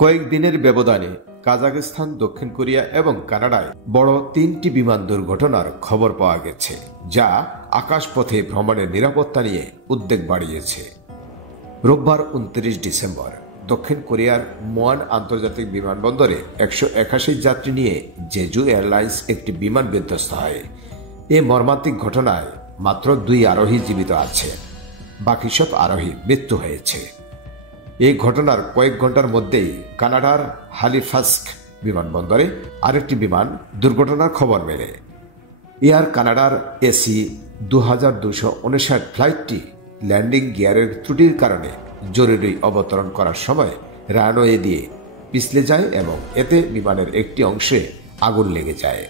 কয়েকদিনের ব্যবধানে কাজাখস্তান, দক্ষিণ কোরিয়া এবং কানাডায় বড় 3টি বিমান দুর্ঘটনার খবর পাওয়া গেছে, যা আকাশপথে ভ্রমণের নিরাপত্তা নিয়ে উদ্বেগ বাড়িয়েছে। রোববার 29 ডিসেম্বর দক্ষিণ কোরিয়ার মোয়ান আন্তর্জাতিক বিমানবন্দরে 181 যাত্রী নিয়ে জেজু এয়ারলাইন্স একটি বিমান বিধ্বস্ত হয়। এই মর্মান্তিক ঘটনায় মাত্র 2 আরোহী জীবিত আছে, বাকি সব আরোহী মৃত্যু হয়েছে। এই ঘটনার কয়েক ঘন্টার মধ্যেই কানাডার হালিফাস্ক বিমানবন্দরে আরেকটি বিমান দুর্ঘটনার খবর মেলে। এয়ার কানাডার এসি 2259 ফ্লাইটটি ল্যান্ডিং গিয়ারের ত্রুটির কারণে জরুরি অবতরণ করার সময় রানওয়ে দিয়ে পিছলে যায় এবং এতে বিমানের একটি অংশে আগুন লেগে যায়।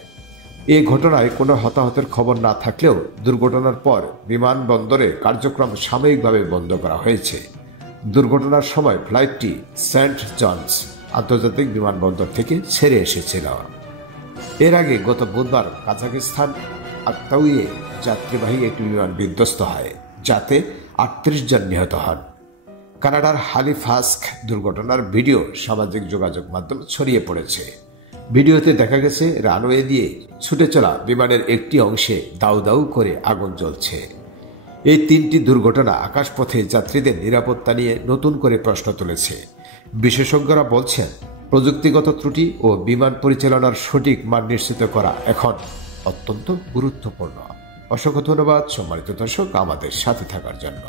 এই ঘটনায় কোনো হতাহতের খবর না থাকলেও দুর্ঘটনার পর বিমানবন্দরে কার্যক্রম সাময়িকভাবে বন্ধ করা হয়েছে। দুর্ঘটনার সময় ফ্লাইটটি সেন্ট জনস আন্তর্জাতিক বিমানবন্দর থেকে ছেড়ে এসেছিল। এর আগে গত বুধবার কাজাখস্তান আক্তাউইয়ে যাত্রীবাহী একটি বিমান বিধ্বস্ত হয়, যাতে 38 জন নিহত হন। কানাডার হালিফাস্ক দুর্ঘটনার ভিডিও সামাজিক যোগাযোগ মাধ্যমে ছড়িয়ে পড়েছে। ভিডিওতে দেখা গেছে রানওয়ে দিয়ে ছুটে চলা বিমানের একটি অংশে দাউ দাউ করে আগুন জ্বলছে। এই 3টি দুর্ঘটনা আকাশপথে যাত্রীদের নিরাপত্তা নিয়ে নতুন করে প্রশ্ন তুলেছে। বিশেষজ্ঞরা বলছেন, প্রযুক্তিগত ত্রুটি ও বিমান পরিচালনার সঠিক মান নিশ্চিত করা এখন অত্যন্ত গুরুত্বপূর্ণ। অসংখ্য ধন্যবাদ সম্মানিত দর্শক আমাদের সাথে থাকার জন্য।